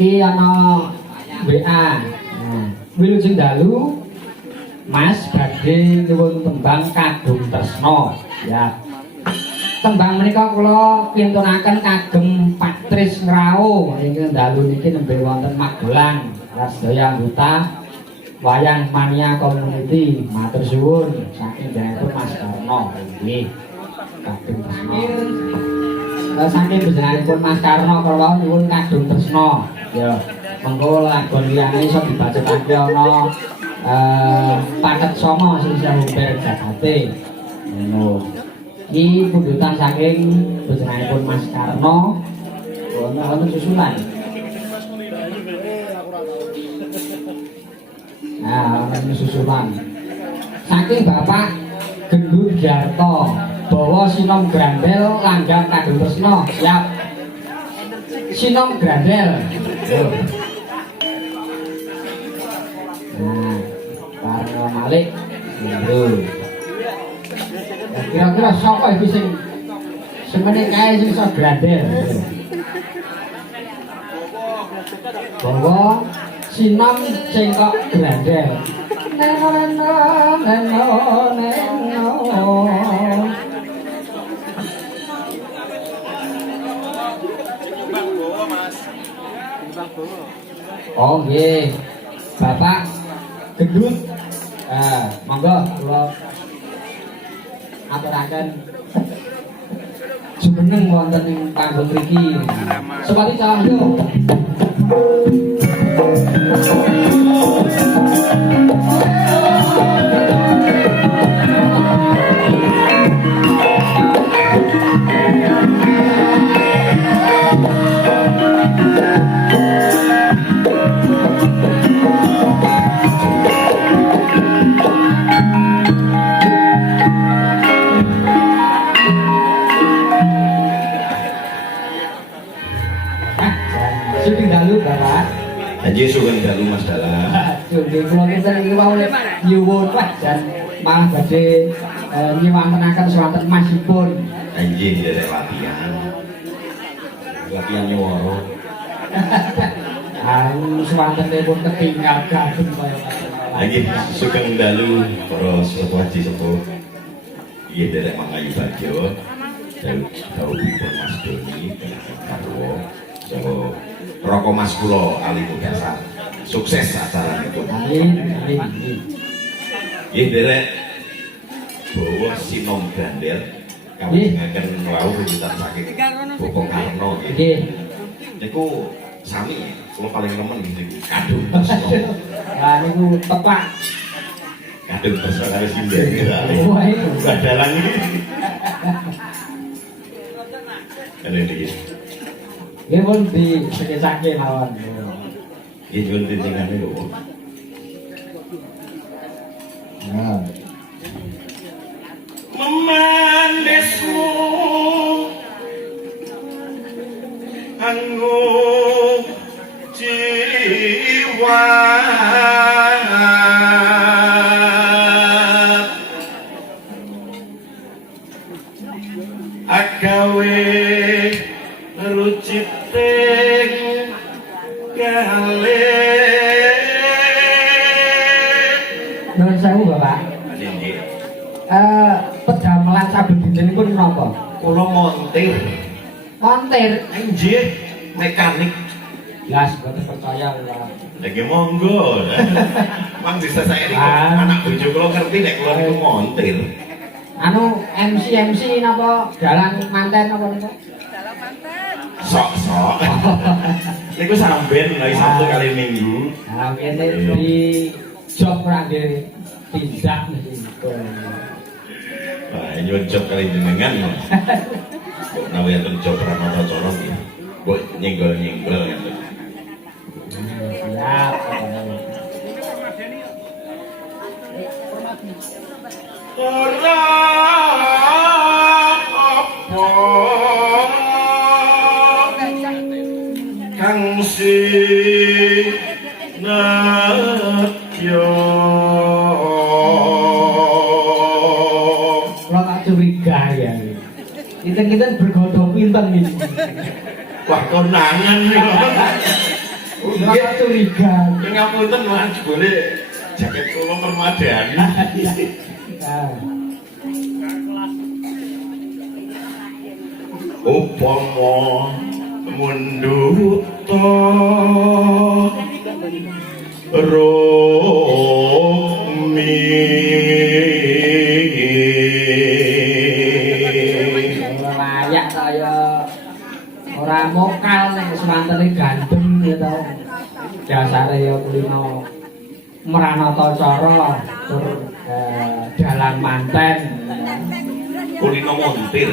Iki ana WA. Nah, wilujeng dalu Mas badhe nyuwun tembang Kadung Tresna. Ya. Tembang menika kula pintunaken kagem Patris Ngrao ingkang dalu niki nembe wonten Magelang. Sedaya anggota Wayang Mania Community matur suwun saking jenengipun Mas Karno nggih. Kadung Tresna. Saking jenengipun Mas Karno kula nyuwun Kadung Tresna. Ya, monggo lagu liyane iso dibacetake ana paket songo sing humper jagate. Ngono. Iki pundutan saking jenengipun Mas Karno. Wonten susulan. Nah, ana susulan. Saking Bapak Gendut Jarto, bawa Sinom Grandel langgam Kadung Tresna. Siap. Sinom Grandel. Nah, Karno Malik. Kira-kira sapa iki sing semene kae sing iso grandel. Bawa Sinom sing kok grandel. Neno. Oh nggih. Bapak Gendut. Monggo kula aturaken jumeneng wonten ing panggung mriki. Sepati cahyo. Anjir sugeng dalu Mas Dalang. Nggih kula kinten iki wau nyuwun wajan malah badhe nyewantenaken swanten masipun. Anjir derek latihan. Latihan nyuwara. Swantene pun ketinggal gabung kaya Anjir sugeng dalu para sepuh sepuh. Iya derek Mangayu Bagyo. Dan dawuhipun Mas Doni Karwo. So Roko Mas Kulo Ali Mudasar sukses acara itu. Amin. Nggih derek bawa Sinom Grandel kawijaken wau kejutan saking Bapak Karno nggih. Niku sami kula paling nemen niku Kadung Tresna. Lah niku tepak. Kadung Tresna karo sinden. Wah itu Badalang iki. Ini nggih pun disekesake mawon. Nggih nyuwun tintingane lho. Nah. Memandesmu anggo jiwa agawe ruciting kale. Nuwun sewu Bapak. Pedamelan saben dinten pun menapa? Kula montir. Montir. Nggih, mekanik. Las boten percaya kula. Lagi monggo. Mang bisa saya niku anak bojo kula ngerti nek kula niku montir. Anu MC napa dalang manten napa niku? Dalang manten. Sok-sok. Niku samben lagi Sabtu kali Minggu. Nah, kene di job ora nggih tindak niku. Wah, nyuwun job kali jenengan. Kok nawi enten job Ranoto Coro nggih. Kok nyenggol-nyenggol ngeten. Siap. Ora apa kang sinetyo. Kalau tak curiga ya. Kita bergodok pinten nih. Wah konangan nih. Rasa curiga. Ngapunten Mas, boleh jaket kula permadani. Nah, Upama munduta romi layak saya ora mokal nek semantene gandeng ya to. Dasare ya kulino meranata cara tur dalan manten. kulino montir.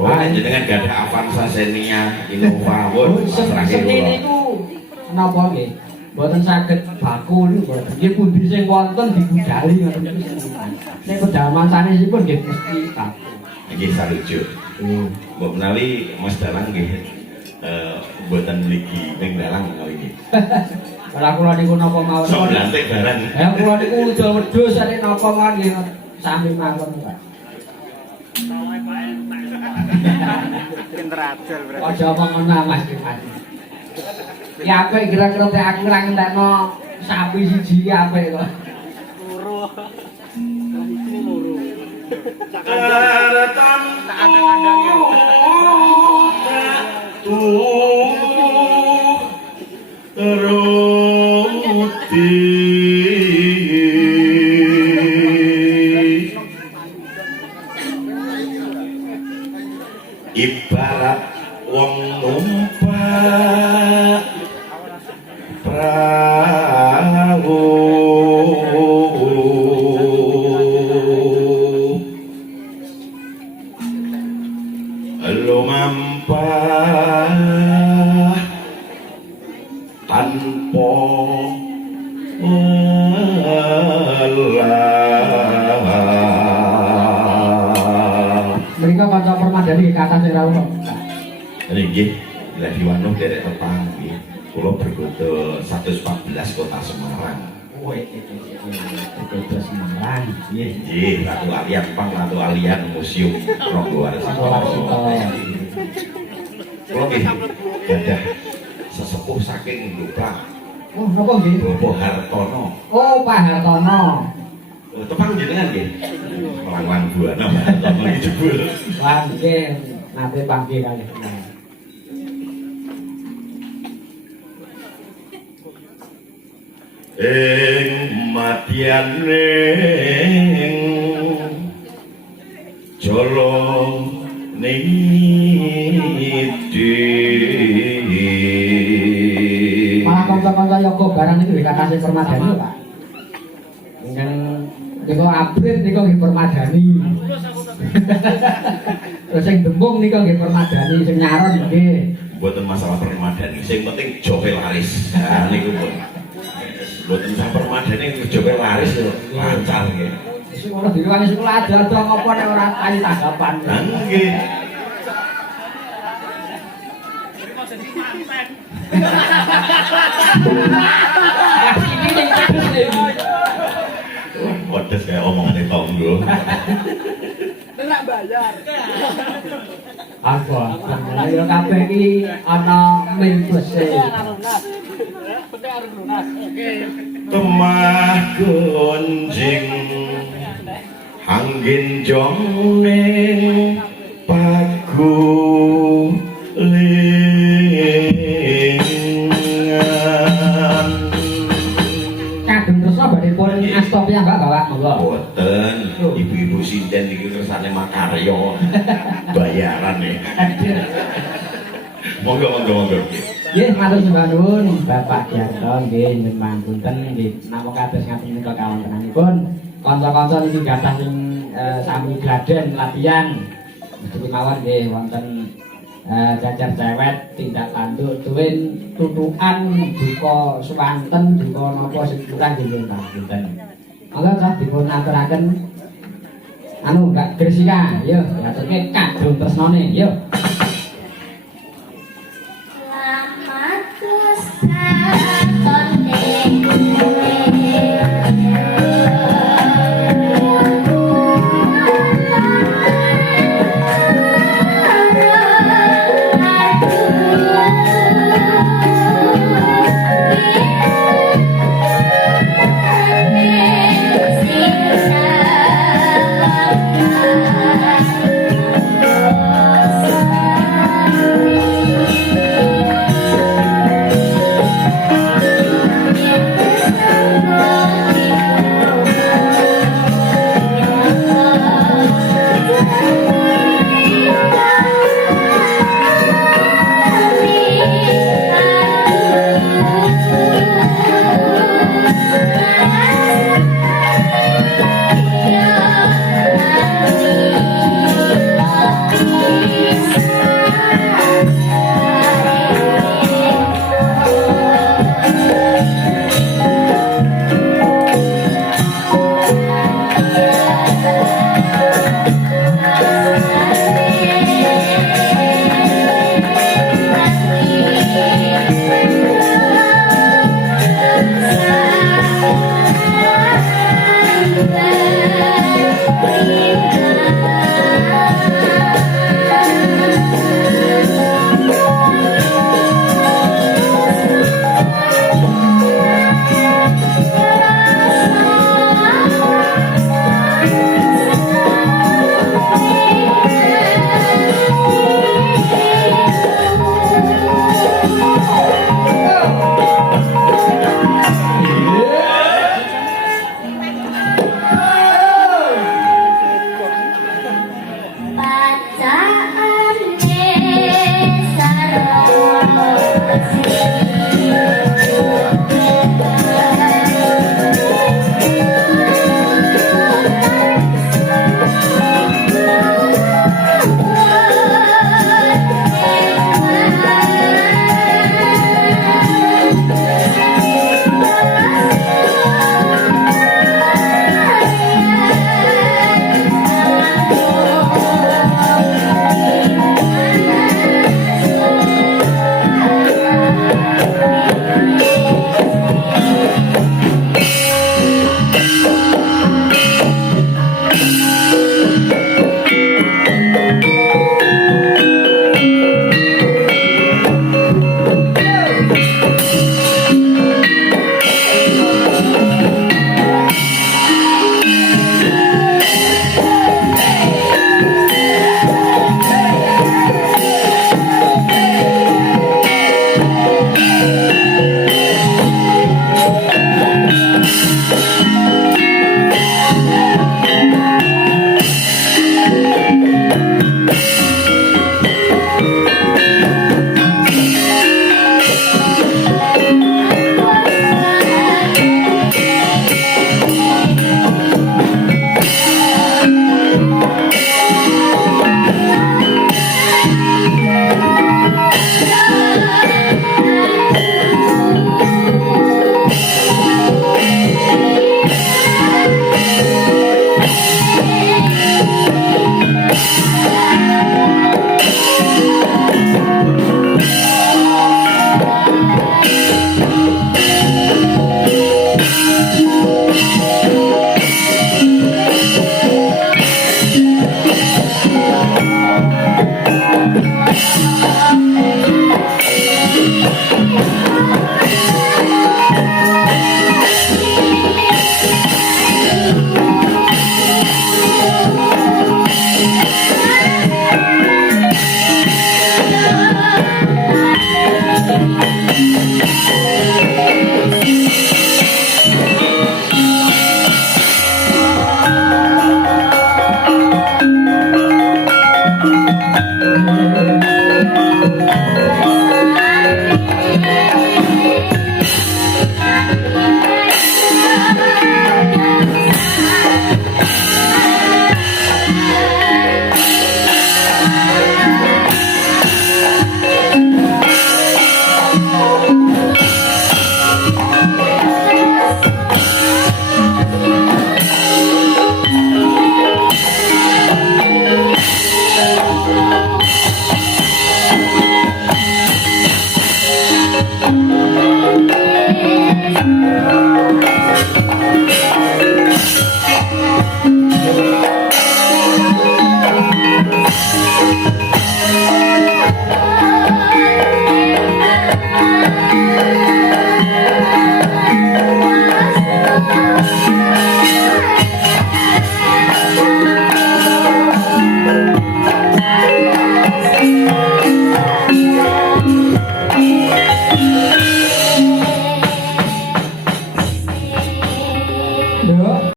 Oh, jenengan gak ada Avanza Xenia Innova pun Seni niku napa nggih? Mboten saged baku niku mboten. Nggih pundi sing wonten digudali ngoten niku. Nek pedalaman sanesipun nggih mesti baku. Nggih sarujuk. Mbok menawi Mas Dalang nggih mboten mligi ning dalang menawi nggih. Kalau kula niku napa mawon. Sok blantik barang. Ya kula niku wedhus nek napa mawon nggih sami mawon Pak. Aja omong ngono Mas Mas. Ya apik kira-kira teh aku ora ngentekno sapi siji apik kok. Karatan ibarat wong numpak perahu lumampah tanpa lelah. Mereka kanca permadani kata sing rawuh. Nggih, lagi wanuh derek tepang nggih. Kula bergodo 114 Kota Semarang. Bergodo Semarang. Nggih, Ratu Alian Pang, Ratu Alian Museum Ronggowarsito. Kula nggih gadah sesepuh saking Ndoprak. Oh, napa nggih? Bapak Hartono. Oh, Pak Hartono. Tepang jenengan nggih. Melanglang buana Pak Hartono iki jebul. Wah, nggih nate panggih kalih. Matian ning jolo niti Malah kanca-kanca yoga barang niku nggih kakasih permadani lho, Pak. Ingkang niku abrit niku nggih permadani. Terus sing dembung niku nggih permadani, sing nyaron nggih. Mboten masalah permadani, sing penting jope laris. Nah niku pun. Mboten sak permadani jope laris lho, lancar nggih. Wis ngono dhewe wani sekolah ada-ada apa nek ora kali tanggapan. Lah nggih. Iki ning pedes lho. Pedes kayak omongane tonggo. Tenak bayar. Apa? Ayo kabeh iki ana ming plese. Temah gonjing angin jong ning paku lingan Kagem tersa badhe pun asta piyambak Bapak monggo. boten ibu-ibu sinden iki kersane makarya bayaran nih monggo Nggih, matur sembah nuwun Bapak Jarto nggih nyuwun pangapunten nggih napa kados ngaten menika kawontenanipun kanca-kanca niki gathah sing sami gladen latihan mesti mawon nggih wonten cacar cewet tindak tanduk tuwin tutukan duka suwanten duka napa sing kurang nggih nyuwun pangapunten. Monggo cah dipun aturaken anu Mbak Gresika yo diaturke kadung tresnane yo.